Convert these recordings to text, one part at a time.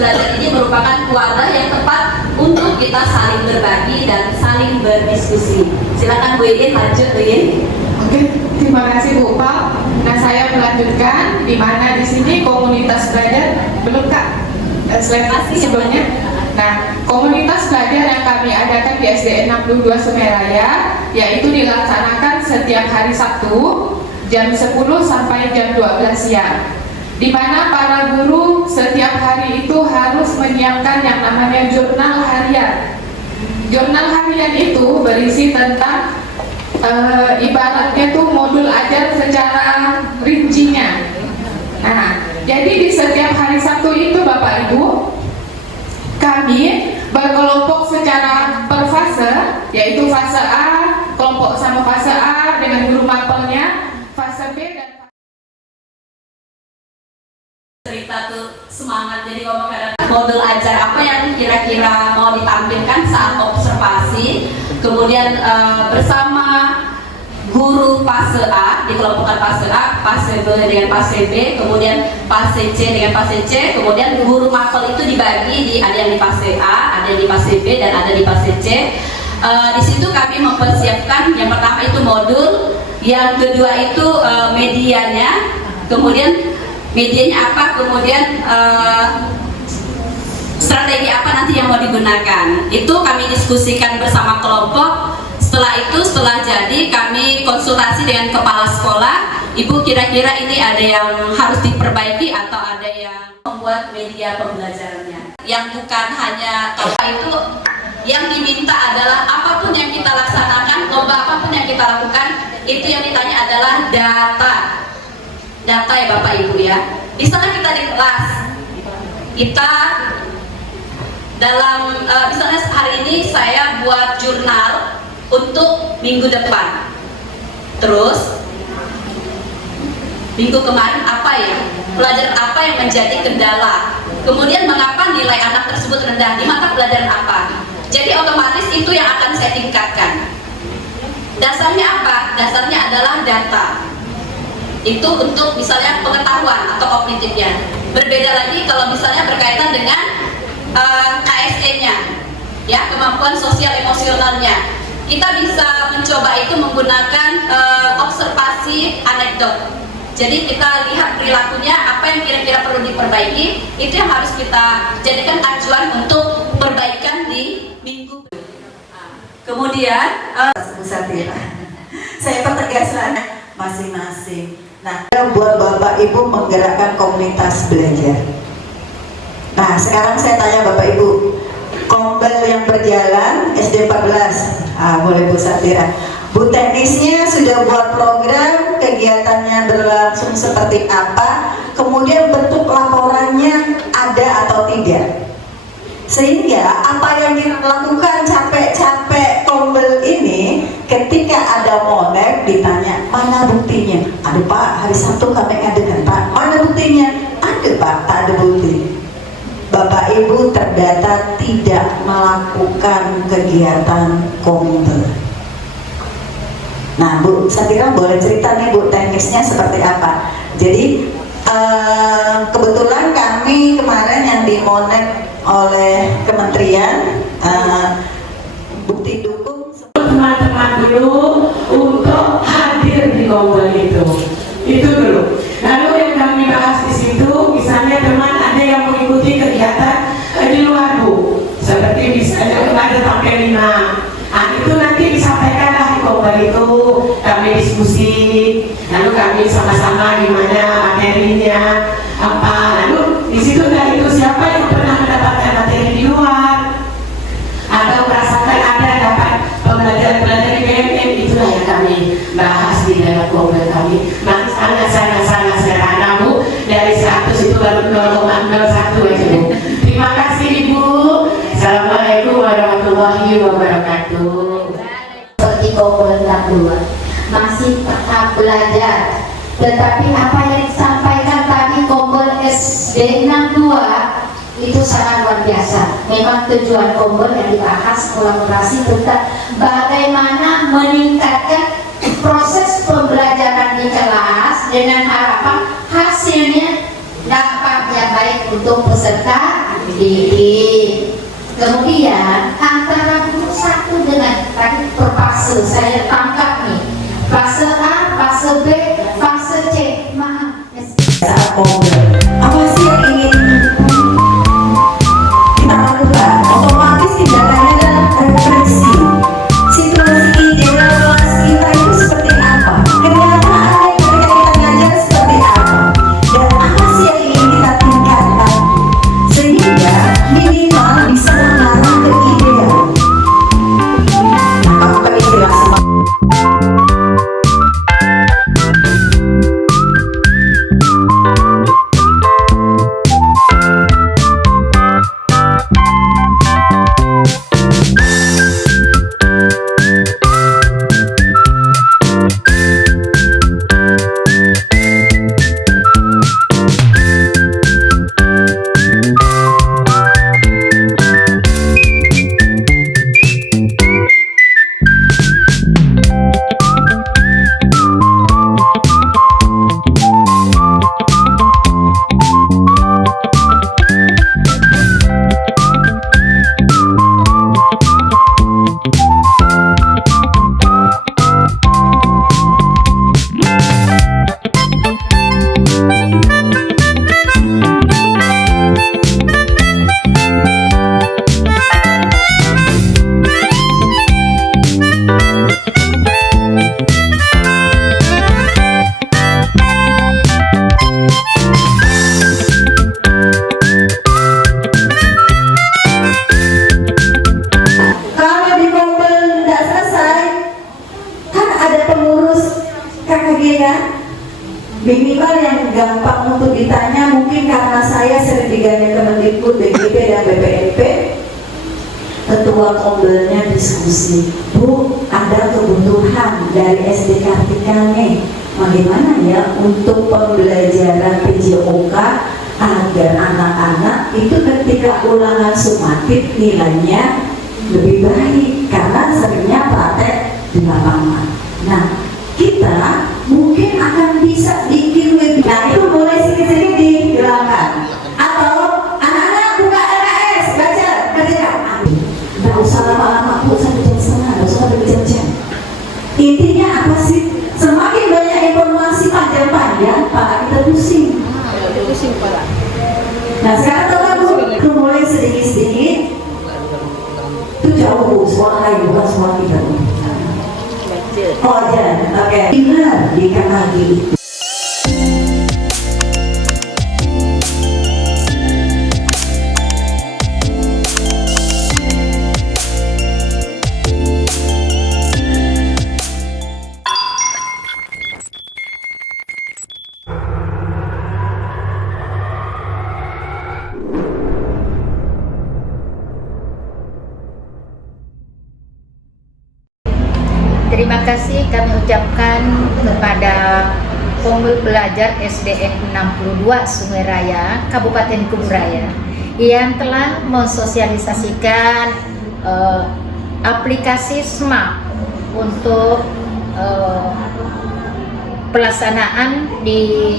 belajar ini merupakan wadah yang tepat untuk kita saling berbagi dan saling berdiskusi. Silakan Bu Iin, lanjut Bu Iin. Oke, terima kasih Bu Upal. Nah, saya melanjutkan di mana di sini komunitas belajar belum Kak slide sebelumnya. Nah, komunitas belajar yang kami adakan di SDN 62 Sumeraya yaitu dilaksanakan setiap hari Sabtu jam 10 sampai jam 12 siang. Di mana para guru setiap hari itu harus menyiapkan yang namanya jurnal harian. Jurnal harian itu berisi tentang ibaratnya tuh modul ajar secara rincinya. Nah, jadi di setiap hari Sabtu itu Bapak Ibu, kami berkelompok secara per fase, yaitu fase A, kelompok sama fase A dengan guru mapelnya, fase B dan cerita tuh semangat, jadi ngomong kadang modul ajar apa yang kira-kira mau ditampilkan saat observasi, kemudian bersama guru fase A dikelompokkan fase A, fase B dengan fase B, kemudian fase C dengan fase C, kemudian guru mapel itu dibagi di ada yang di fase A, ada yang di fase B, dan ada di fase C. Di situ kami mempersiapkan yang pertama itu modul, yang kedua itu medianya, kemudian medianya apa, kemudian strategi apa nanti yang mau digunakan. Itu kami diskusikan bersama kelompok. Setelah itu, setelah jadi, kami konsultasi dengan kepala sekolah. Ibu, kira-kira ini ada yang harus diperbaiki atau ada yang membuat media pembelajarannya. Yang bukan hanya kalau itu, yang diminta adalah apapun yang kita laksanakan, lomba apapun yang kita lakukan, itu yang ditanya adalah data. Data ya Bapak Ibu ya. Di sana kita di kelas, kita dalam misalnya hari ini saya buat jurnal untuk minggu depan. Terus minggu kemarin apa ya? Pelajaran apa yang menjadi kendala? Kemudian mengapa nilai anak tersebut rendah? Di mata pelajaran apa? Jadi otomatis itu yang akan saya tingkatkan. Dasarnya apa? Dasarnya adalah data. Itu untuk misalnya pengetahuan atau kognitifnya. Berbeda lagi kalau misalnya berkaitan dengan KSE-nya, ya, kemampuan sosial emosionalnya. Kita bisa mencoba itu menggunakan observasi anekdot. Jadi kita lihat perilakunya, apa yang kira-kira perlu diperbaiki, itu yang harus kita jadikan acuan untuk perbaikan di minggu. Kemudian Bu Satira, saya pertegaslah masing-masing. Nah, buat Bapak Ibu menggerakkan komunitas belajar. Nah, sekarang saya tanya Bapak Ibu, Kombel yang berjalan SD 14, boleh Bu Satira. Bu teknisnya sudah buat program, kegiatannya berlangsung seperti apa, kemudian bentuk laporannya ada atau tidak. Sehingga apa yang dilakukan capek-capek Kombel ini, ketika ada monek ditanya, mana buktinya? Ada Pak, hari Sabtu kami adakan Pak. Mana buktinya? Ada Pak, tak ada bukti. Bapak Ibu terdata tidak melakukan kegiatan Kombel. Nah, Bu Satira boleh cerita nih Bu teknisnya seperti apa. Jadi kebetulan kami kemarin yang dimonek oleh kementerian bukti dukung teman-teman dulu untuk hadir di Kombel itu dulu. Lalu yang kami bahas di situ, misalnya teman ada yang mengikuti kegiatan di luar Bu, seperti misalnya ada sampai 5. Nah, itu nanti disampaikanlah di Kombel itu, kami diskusi, lalu kami sama-sama gimana materinya apa, lalu di situ dari itu siapa yang pernah mendapatkan materi di luar atau merasakan ada dapat pembelajaran di BMN, itulah yang kami bahas di dalam Kombel kami. Sangat sederhana Bu, dari 100 itu baru 0,01 aja Bu. Terima kasih Ibu. Assalamualaikum warahmatullahi wabarakatuh. Seperti Kombel 62 masih tahap belajar, tetapi apa yang disampaikan tadi Kombel SD 62 itu sangat luar biasa. Memang tujuan Kombel yang dibahas kolaborasi tentang bagaimana meningkatkan proses pembelajaran di kelas dengan harapan hasilnya dampak yang baik untuk peserta Kemudian antara guru 1 dengan tadi per fase saya tangkap nih, fase A, fase B, fase C. Maaf. Saat kombel, apa sih yang ingin kita lakukan? Otomatis tindakannya adalah refleksi. Situasi ideal kelas kita itu seperti apa? Kenyataan ketika kita ngajar seperti apa? Dan apa sih yang ingin kita tingkatkan? Sehingga minimal bisa mengarah ke ideal. Nah, apa istilah semangat? Kalau di mobil tidak selesai, kan ada pengurus KKG ya. Minimal yang gampang untuk ditanya, mungkin karena saya sering digandeng Kemendikbud, BGP dan BPNP. Ketua kombelnya diskusi, Bu, ada kebutuhan dari SD Kartika nih, bagaimana ya untuk pembelajaran PJOK agar anak-anak itu ketika ulangan sumatif nilainya lebih baik karena seringnya praktek di lapangan. Nah, kita mungkin akan bisa bikin webinar. Nah, itu mulai sedikit-sedikit digerakkan. Atau anak-anak buka LKS, baca, kerja. Nggak usah lama-lama, Bu, 1 jam setengah, nggak usah berjam-jam. Intinya apa sih? Semakin banyak informasi panjang-panjang, Pak, kita pusing. Nah, sekarang teman-teman mulai sedikit-sedikit. Itu jauh, sekolah lain, bukan sekolah kita. Oh, aja, oke. Dengar di KKG. Terima kasih kami ucapkan kepada Kombel Belajar SDN 62 Sungai Raya, Kabupaten Kuburaya, yang telah mensosialisasikan aplikasi SMART untuk pelaksanaan di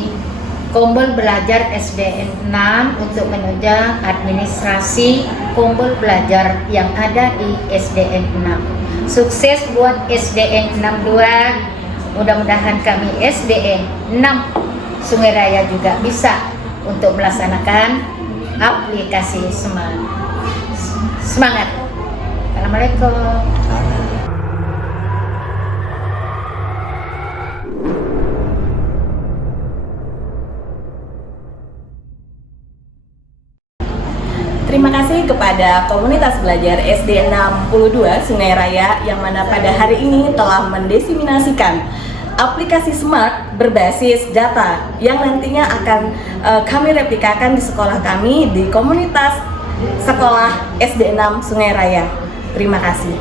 Kombel Belajar SDN 6 untuk menunjang administrasi Kombel Belajar yang ada di SDN 6. Sukses buat SDN 62. Mudah-mudahan kami SDN 6 Sungai Raya juga bisa untuk melaksanakan aplikasi SMART. Semangat. Assalamualaikum. Terima kasih kepada komunitas belajar SD 62 Sungai Raya yang mana pada hari ini telah mendesiminasikan aplikasi SMART berbasis data yang nantinya akan kami replikakan di sekolah kami di komunitas sekolah SD 6 Sungai Raya. Terima kasih.